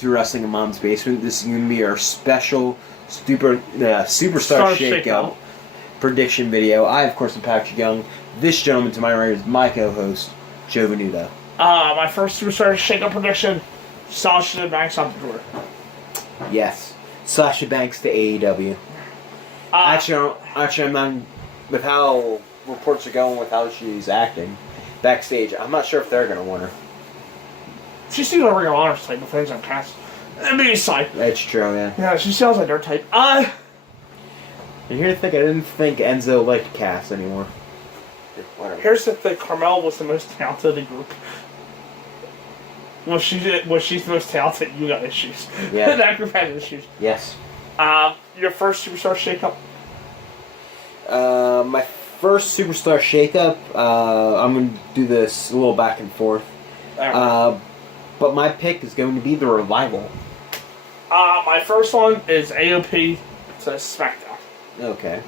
to Wrestling in Mom's Basement. This is going to be our special Superstar Shake-Up prediction video. I, of course, am Patrick Young. This gentleman to my right is my co-host, Joe Venuto. My first Superstar Shake-Up prediction, Sasha Banks on the door. Yes. Sasha Banks to AEW. Actually, I'm not, with how reports are going with how she's acting backstage, I'm not sure if they're going to want her. She seems like a Ring of Honor type of things on cast. I mean, it's like... That's true, yeah. Yeah, she sounds like their type. And here to think, I didn't think Enzo liked Cass anymore. Whatever. Here's the thing, Carmel was the most talented in the group. When she's the most talented, you got issues. Yeah. That group had issues. Yes. Your first Superstar Shake-Up? My first Superstar Shake-Up, I'm going to do this a little back and forth. But my pick is going to be the Revival. My first one is AOP to SmackDown. Okay.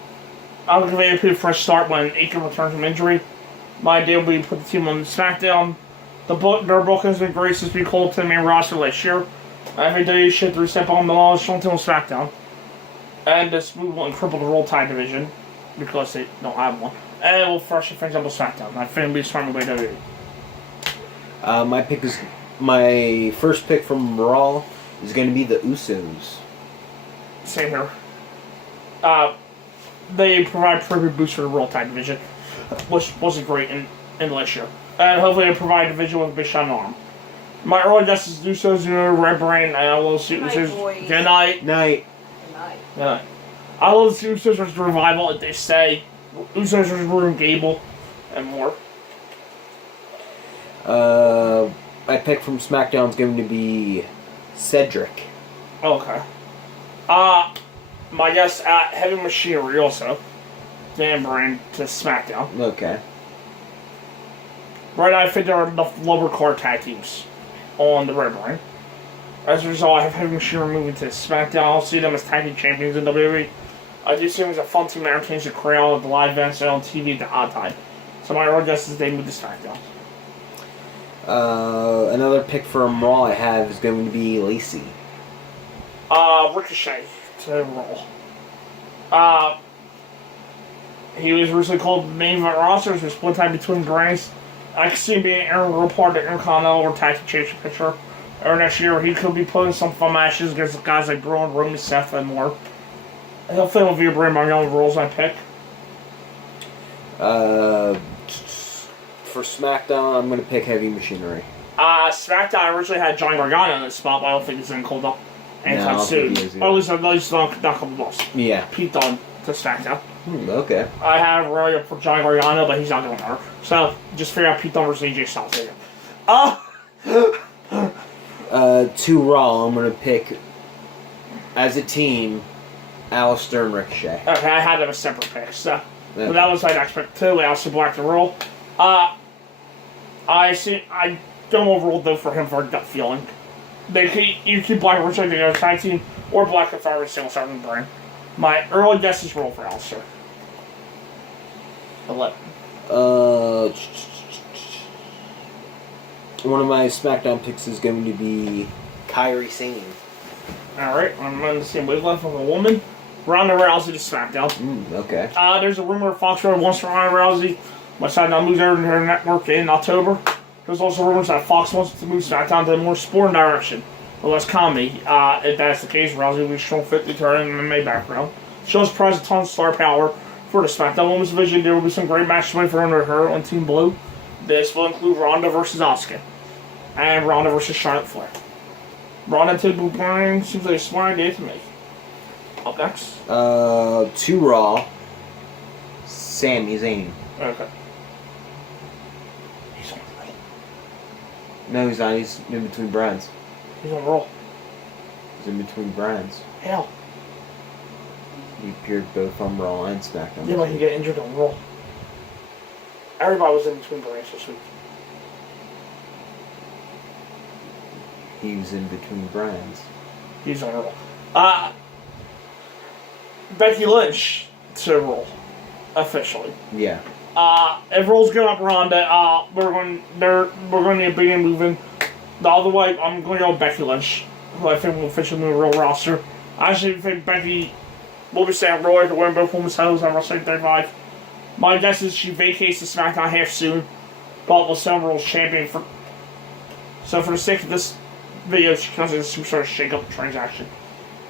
I'll give AOP a fresh start when Aiken returns from injury. My idea will be to put the team on SmackDown. Their book has been great since we called up to the main roster last year. Every day you should step on the law, show them on SmackDown. And this move will cripple the World Tag Division because they don't have one. And it will freshen things up on SmackDown. I think it'll be smart way WWE. My first pick from Raw is going to be the Usos. Same here. They provide preview boost for the World Tag Division, which wasn't great in last year. And hopefully they provide a division with a big shot arm. My early guess is Usos, Red Brain, and I will see Usos. Good night. Night. Good night. I will see Usos versus the Revival if they stay. Usos versus Ruben Gable, and more. My pick from SmackDown is going to be Cedric. Okay. My guess at Heavy Machinery also. Dan Brand to SmackDown. Okay. Right now, I think there are enough lower card tag teams on the Red Brand. As a result, I have Heavy Machinery moving to SmackDown. I'll see them as tag team champions in WWE. I do see them as a fun team that entertains the crowd at the live events and on TV at the odd time. So my early guess is they move to SmackDown. Another pick from Raw I have is going to be Lacey. Ricochet to Raw. He was originally called the main event roster, so split time between brands. I can see him being an integral part of the Intercontinental or Tag Team Championship picture. Or next year, he could be putting some fun matches against guys like Braun, Roman, Seth, and more. He'll fit with your brand my own rules I pick. For SmackDown, I'm going to pick Heavy Machinery. SmackDown originally had John Gargano in this spot, but I don't think he's in called up anytime soon. Or at least not come lost. Yeah. Pete Dunne to SmackDown. Okay. I have Roy up for John Gargano, but he's not going there. So, just figure out Pete Dunne versus AJ Styles again. To Raw, I'm going to pick, as a team, Alistair and Ricochet. Okay, I had them as separate picks, so. Okay. But that was my next pick, too. Alistair Black to roll. I don't overrule, though, for him for a gut feeling. You keep Black and Ricochet together tag team, or Black and Fire single starting brand. My early guess is roll for Alistair. 11. One of my SmackDown picks is going to be Kairi Sane. Alright, I'm on the same wavelength of a woman. Ronda Rousey to SmackDown. Okay. There's a rumor Fox Road wants Ronda Rousey. My SmackDown moves over to her network in October. There's also rumors that Fox wants to move SmackDown to a more sporting direction, or less comedy. If that's the case, Rousey will be a strong fit to turn in the MMA background. She also provides a ton of star power for the SmackDown Women's Division. There will be some great matches made for her on Team Blue. This will include Ronda versus Asuka, and Ronda versus Charlotte Flair. Ronda to Blue Brand seems like a smart idea to me. Up next. To Raw, Sami Zayn. Okay. No, he's not. He's in between brands. He's on roll. He's in between brands. Hell. He appeared both on Raw and SmackDown. Yeah, but he get injured on Raw. Everybody was in between brands this week. He was in between brands. He's on Raw. Becky Lynch to Raw. Officially. Yeah. If Raw's going up Ronda, we're going to be moving the other way. I'm going to go with Becky Lynch. who I think will officially move the Raw roster. I actually think Becky will be staying Raw to win both women's titles on WrestleMania 35. My guess is she vacates the SmackDown half soon, but will stay Raw champion for. So for the sake of this video, she comes in a superstar shake-up transaction.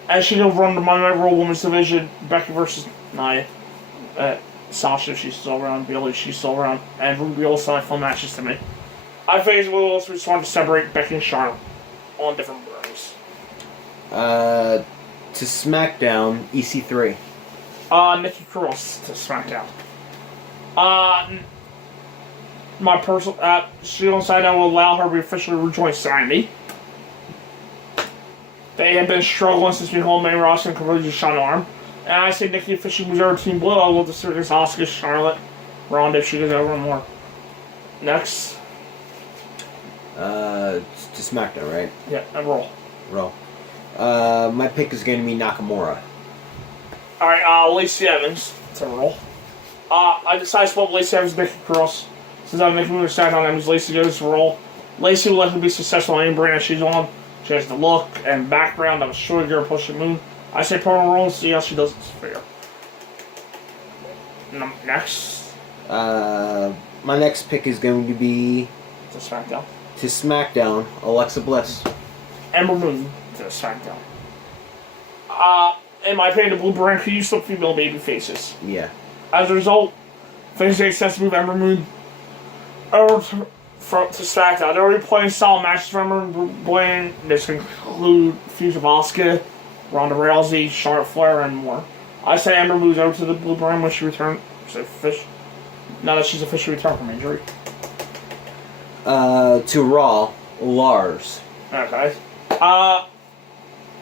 As she will run the Monday Night Raw Women's Division, Becky versus Nia. Sasha, if she's still around, Bayley, if she's still around, and Ruby all sound like fun matches to me. I think we'll also just want to separate Becky and Charlotte on different brands. To SmackDown, EC3. Nikki Cross to SmackDown. My personal, she on SmackDown will allow her to officially rejoin Sandy. They have been struggling since being home main roster and converted to Sean Arm. And I say Nikki officially moves over to Team Blue. I will distribute against Asuka, Charlotte, Ronda if she goes over more. Next. To SmackDown, right? Yeah, and Raw. Raw. My pick is going to be Nakamura. Alright, Lacey Evans to Raw. I decided to swap Lacey Evans and Nikki Cross. Since I'm making a SmackDown, that means Lacey goes to Raw. Lacey will likely be successful on any brand that she's on. She has the look and background of a short girl pushing moon. I say put her on Raw and see how she does this fair. Next. My next pick is going to be To SmackDown. To SmackDown, Alexa Bliss. Ember Moon to SmackDown. In my opinion, the Blue Brand could use some female baby faces. Yeah. As a result, things make sense to move Ember Moon over to SmackDown. They're already playing solid matches for Ember Moon. This include feuds of Asuka, Ronda Rousey, Charlotte Flair, and more. I say Ember moves over to the Blue Brand when she returns. Now that she's officially returned from injury. To Raw, Lars. Okay.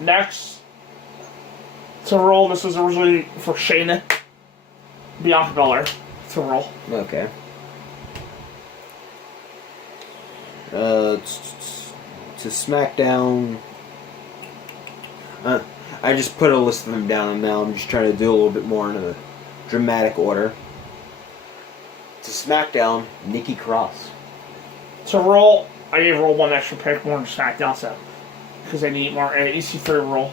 Next. To Raw, this was originally for Shayna. Bianca Belair. To Raw. Okay. To SmackDown. I just put a list of them down, and now I'm just trying to do a little bit more in a dramatic order. To SmackDown, Nikki Cross. To Raw, I gave Raw one extra pick more than SmackDown, so because they need more EC3 Raw.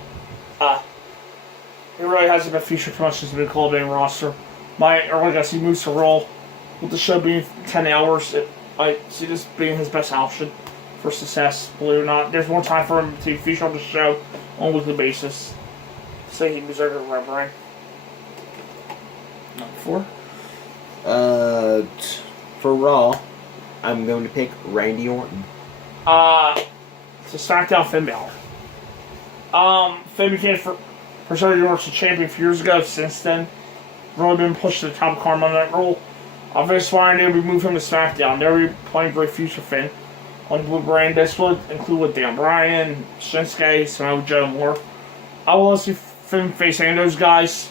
It really hasn't been featured too much since the Call Main roster. My early guess he moves to Raw, with the show being 10 hours. I see this being his best option for success. Believe it or not, there's more time for him to feature on the show on a weekly basis. Say he moves over to Red Brand. Number 4. For Raw, I'm going to pick Randy Orton. To SmackDown, Finn Balor. Finn became for Universal Champion a few years ago. Since then, really been pushed to the top of card on that role. Obviously, why they'll be moving him to SmackDown. They'll be playing great future Finn on the Blue Brand. This would include with Dan Bryan, Shinsuke, Samoa Joe, and more. I will see Finn face any of those guys.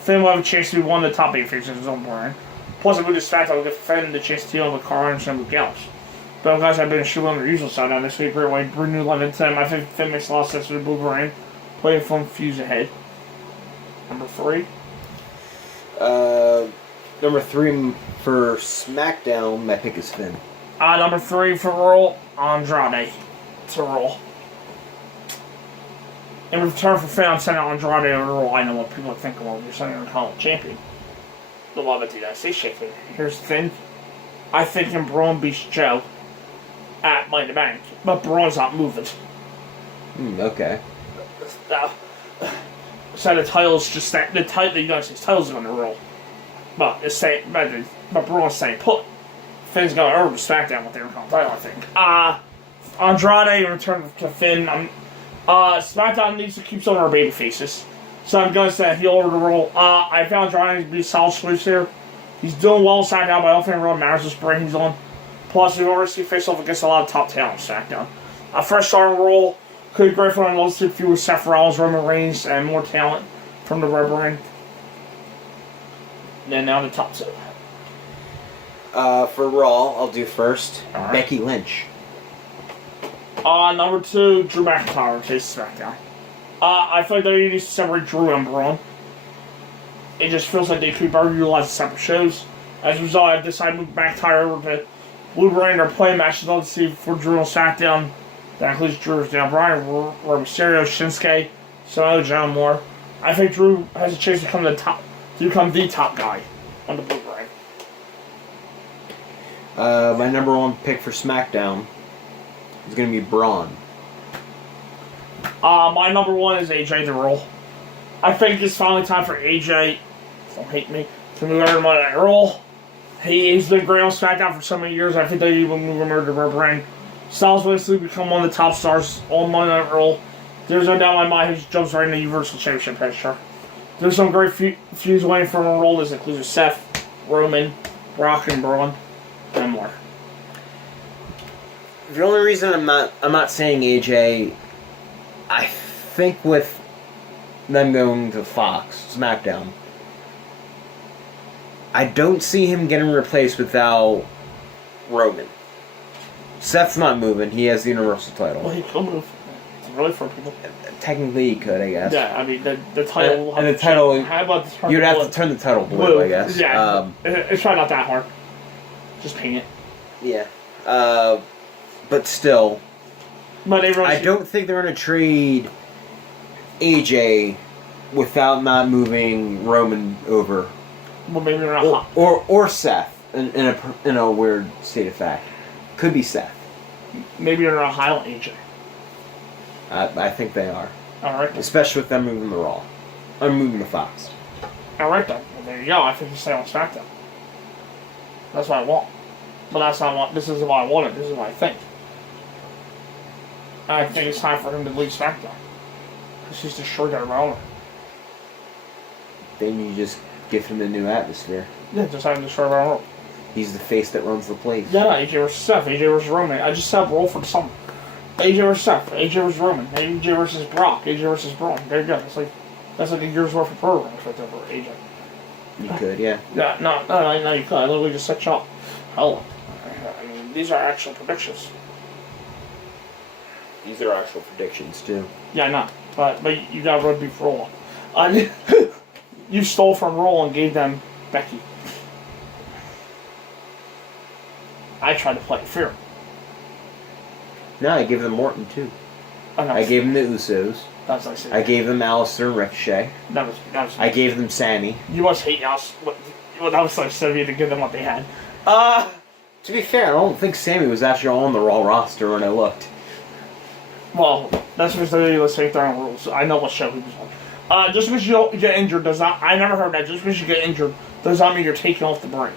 Finn will have a chance to be one of the top 8 faces of his own brand. Plus, if we just fact, I'll give Finn the chance to deal with Carl and some Gallus. Both guys have been a shoe on their usual side on this week. Great way to bring new life into them. I think Finn makes a lot of sense with the Blue Brand. Play a fun fuse ahead. Number 3. Number 3 for SmackDown, my pick is Finn. Number 3 for Raw, Andrade to Raw. In return for Finn, I'm sending Andrade to Raw. I know what people are thinking, well, you're sending him a Colin champion. The love of the United States champion. Here's the thing. I think him Braun beats Joe at Money in the Bank, but Braun's not moving. Okay. So the title's just that the United States title's going to roll. But it's saying, but Braun's saying put. Finn's going over to SmackDown with their title, I think. Andrade in return to Finn. SmackDown needs to keep some of our baby faces. So I'm going to say he'll over the role. I found Andrade to be a solid choice here. He's doing well SmackDown, but I don't think it really matters which brand he's on. Plus, we've already seen face off against a lot of top talent on SmackDown. A fresh starting role could be great for an illustrated feud with Seth Rollins, Roman Reigns, and more talent from the Red Brand. Then now the top 2. For Raw, I'll do first. Right. Becky Lynch. Number 2, Drew McIntyre to SmackDown. I feel like they need to separate Drew and Braun. It just feels like they could better utilize separate shows. As a result, I've decided to move McIntyre over to Blue Brand or play matches. Let's see for Drew on SmackDown. That includes Drew Daniel Bryan, Rey Mysterio, Shinsuke, Samoa Joe, and more. I think Drew has a chance to become the top guy on the Blue Brand. My number one pick for SmackDown is going to be Braun. My number one is AJ the Roll. I think it's finally time for AJ, don't hate me, to move over to Monday Night Raw. He's been great on SmackDown for so many years. I think they even move him over to Red Brand. Styles basically become one of the top stars on Monday Night Raw. There's no doubt in my mind he jumps right into the Universal Championship picture. There's some great feuds waiting for him on Raw. This includes Seth, Roman, Brock, and Braun, and more. The only reason I'm not saying AJ, I think with them going to Fox, SmackDown, I don't see him getting replaced without Roman. Seth's not moving. He has the Universal title. Well, he could move. It's really for people. Technically, he could, I guess. Yeah, I mean, the title... And the title... How about the you'd have to turn the title blue, I guess. Yeah, it's probably not that hard. Just paint it. Yeah. But still... But I don't think they're going to trade AJ without not moving Roman over. Well, maybe they're not hot. Or Seth, in a weird state of fact. Could be Seth. Maybe they're not high on AJ. I think they are. Alright then. Especially with them moving the Raw. I'm moving the Fox. Alright then. Well, there you go. I think you stay on SmackDown. That's what I want. But that's not what... This isn't what I wanted. This is what I think. I think it's time for him to leave SmackDown. Because he's destroyed our owner. Then you just give him the new atmosphere. Yeah, just have him destroy our owner. He's the face that runs the place. Yeah, no, AJ versus Seth, AJ versus Roman. I just said roll for the summer. AJ versus Seth, AJ versus Roman, AJ versus Brock, AJ versus Braun. There you go. That's like a year's worth of programs right there for AJ. You could, yeah. Yeah, no, you could. I literally just set you up. Hell, I mean, these are actual predictions. These are actual predictions too. Yeah, I know. But you got road beef Raw. You stole from Raw and gave them Becky. I tried to play fair. No, I gave them Morton too. Oh, no. I gave them the Usos. That's nice. I gave them Alistair and Ricochet. That was I gave them Sammy. You must hate us. Well, that was nice of you to give them what they had. To be fair, I don't think Sammy was actually on the Raw roster when I looked. Well, that's because they listening to their own rules. I know what show he was on. Just because you don't get injured does not... I never heard that. Just because you get injured does not mean you're taking off the brain.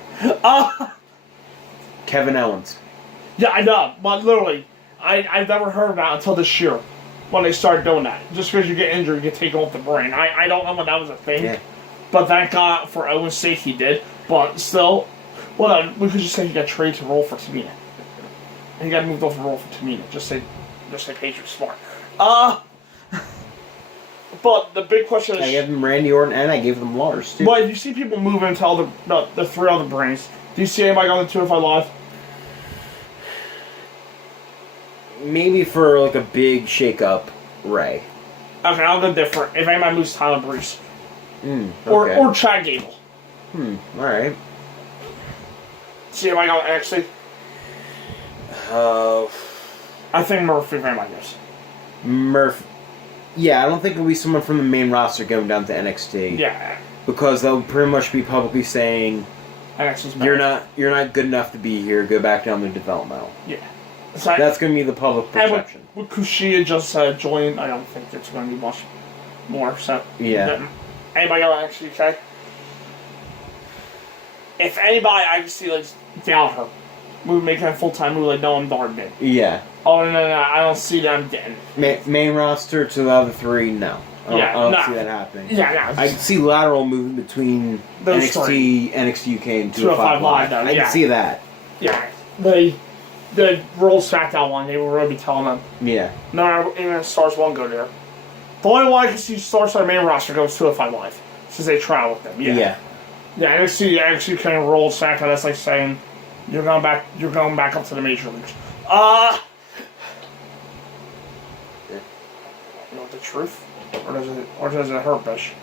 Kevin Owens. Yeah, I know. But literally, I've never heard that until this year. When they started doing that. Just because you get injured, you get taken off the brain. I don't know when that was a thing. Yeah. But thank God for Owens' sake he did. But still... Well, we could just say he got traded to roll for Tamina. He got moved off the roll for Tamina. Just say Patriot Smart. But the big question is... I gave them Randy Orton and I gave them Lars too. But if you see people move into the three other brands, do you see anybody on the 205 Live? Maybe for like a big shake-up, Ray. Okay, I'll go different. If anybody moves Tyler Breeze. Okay. Or Chad Gable. Alright. See anybody on NXT? I think Murphy very much is. Yeah, I don't think it'll be someone from the main roster going down to NXT. Yeah. Because they'll pretty much be publicly saying, NXT's better. you're not good enough to be here, go back down to developmental. Yeah. So that's going to be the public perception. With Kushida just joined, I don't think it's going to be much more. So yeah. Anybody else actually okay? If anybody, I can see like Gallagher making a full-time move like Noam Dar did. Yeah. Oh no, I don't see them getting main roster to the other three. No. I don't see that happening. Yeah, no. I can see lateral moving between those NXT, NXT UK, and 205 Live. Though, I can see that. Yeah. The Raw SmackDown one, they will really be telling them. Yeah. No, even Stars won't go there. The only one I can see Stars on the main roster goes to 205 Live. Since they travel with them. Yeah. Yeah, NXT kind of rolled SmackDown. That's like saying you're going back up to the major leagues. You want the truth? Or does it hurt, Bish?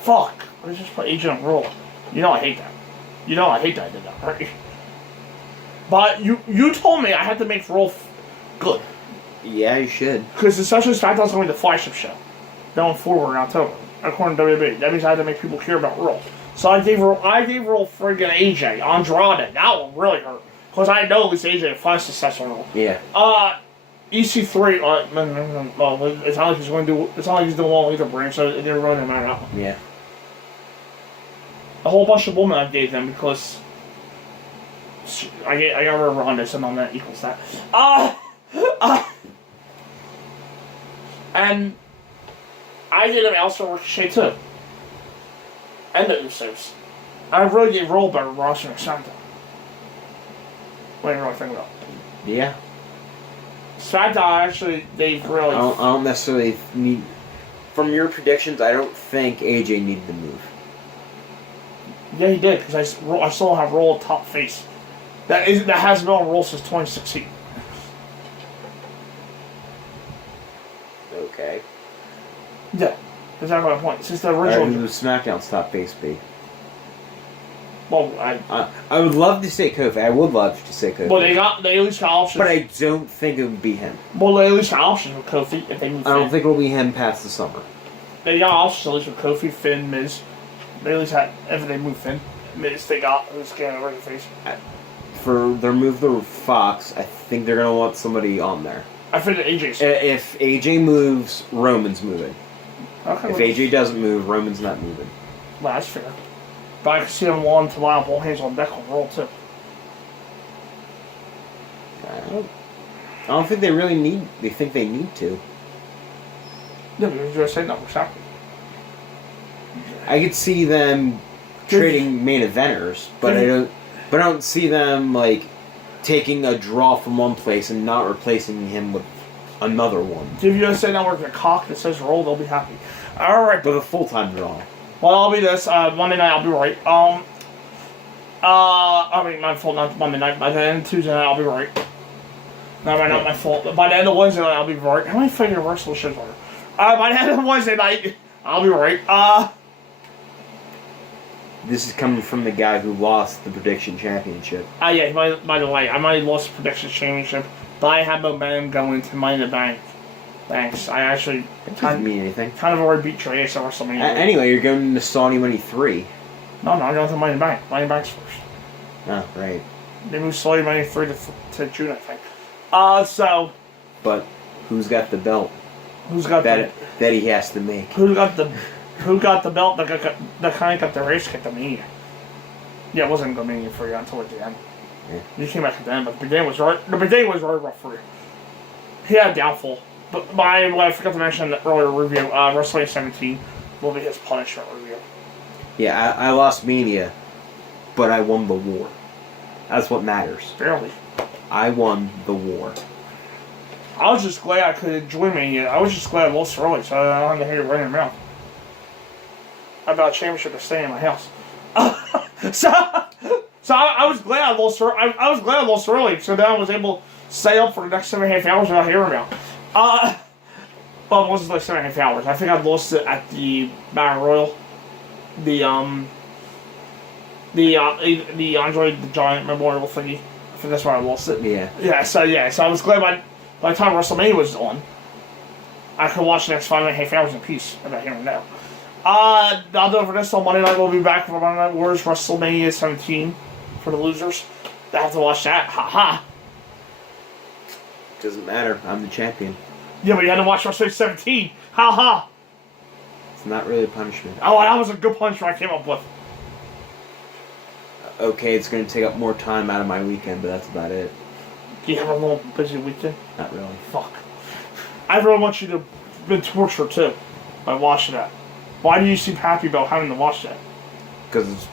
Fuck. Let's just put Agent Roll. You know I hate that. You know I hate that I did that, right? But you told me I had to make Roll good. Yeah, you should. Because essentially SmackDown's going to be the flagship show going forward in October, according to WWE. That means I had to make people care about Raw. So I gave Raw friggin' AJ, Andrade. That one really hurt. Because I know at least AJ will find success on Raw. Yeah. EC3, well, it's not like he's going to do, it's not like he's doing well either brand, so it didn't really matter out. Yeah. A whole bunch of women I gave them because I got rid of Ronda, so none of that equals that. And I gave them Alistair Ricochet too. And the Usos. I really gave Roll better roster than SmackDown. What do you really think about it? Yeah. SmackDown actually, they really. I don't necessarily need. From your predictions, I don't think AJ needed to move. Yeah, he did, because I still have Roll top face. That has been on Roll since 2016. Okay. Yeah, exactly my point. Since the original. Who was SmackDown's top face be? Well, I would love to say Kofi. I would love to say Kofi. Well, they at least got options. But I don't think it would be him. Well, they at least got options with Kofi if they move. I don't think it will be him past the summer. They got options at least with Kofi, Finn, Miz. They at least had if they move Finn, Miz. They got who's getting a face. For their move to Fox, I think they're gonna want somebody on there. I think AJ's. If AJ moves, Roman's moving. Okay, if AJ doesn't move, Roman's not moving. Well, that's fair. But I can see them wanting to line up all hands on deck on Roll too. I don't think they really need. They think they need to. Yeah, but you're saying that works out. I could see them trading main eventers, but I don't see them like taking a draw from one place and not replacing him with another one. If you say network a cock that says Roll, they'll be happy. All right, With a full-time draw. well, I'll be this Monday night. I'll be right. I mean, my fault. Not Monday night. By the end of Tuesday night, I'll be right. No, not my fault. By the end of Wednesday night, I'll be right. How many fucking wrestling shows are there? By the end of Wednesday night, I'll be right. This is coming from the guy who lost the prediction championship. Yeah. By the way, I might have lost the prediction championship, but I have momentum going to Money in the Bank. Thanks. I actually It doesn't mean anything. kind of already beat Trey at WrestleMania. Anyway, you're going to Saudi Money 3. No, I'm going to Money in the Bank. Money in the Bank's first. Oh, right. They moved Saudi Money 3 to June, I think. So. But who's got the belt? Who's got that he has to make? Who got the belt that kind of got the race kicked at Mania? Yeah, it wasn't going to Mania for you until at the end. Yeah. You came back at the end, but the beginning was right. The beginning was very rough for you. He had a downfall. But I forgot to mention in the earlier review, WrestleMania 17 will be his punishment review. Yeah, I lost Mania, but I won the war. That's what matters. Barely. I won the war. I was just glad I could enjoy Mania. I was just glad I lost early, so I don't have to hear it right in my mouth. About a championship to stay in my house. So I was glad I lost. I was glad I lost early, so then I was able to stay up for the next 7.5 hours without hearing about. Well, it wasn't like 7.5 hours. I think I lost it at the Battle Royal. The Andre the Giant Memorial thingy. I think that's where I lost it. Yeah. So I was glad by the time WrestleMania was on, I could watch the next 5.5 hours in peace about hearing now. I'll do it for this on Monday night. We'll be back for Monday Night Wars WrestleMania 17 for the losers. I have to watch that. Ha. Doesn't matter. I'm the champion. Yeah, but you had to watch WrestleMania 17. Ha. It's not really a punishment. Oh, that was a good punishment I came up with. Okay, it's going to take up more time out of my weekend, but that's about it. Do you have a little busy weekend? Not really. Fuck. I really want you to be tortured too by watching that. Why do you seem happy about having to watch that? Because it's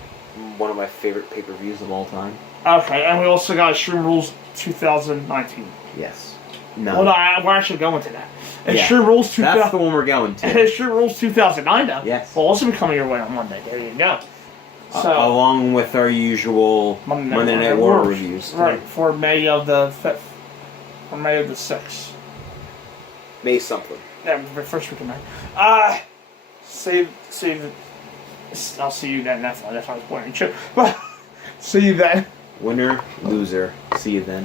one of my favorite pay-per-views of all time. Okay, and we also got Extreme Rules 2019. Yes. No. Well, no, we're actually going to that. Extreme Rules 2000. That's the one we're going to. Extreme Rules 2009, though. Yes. Will also be coming your way on Monday. There you go. So, along with our usual Monday Night War reviews. Right, for May of the 5th. Or May of the 6th. May something. Yeah, the first week of May. I'll see you then. That's why I was pointing at you. But see you then. Winner, loser. See you then.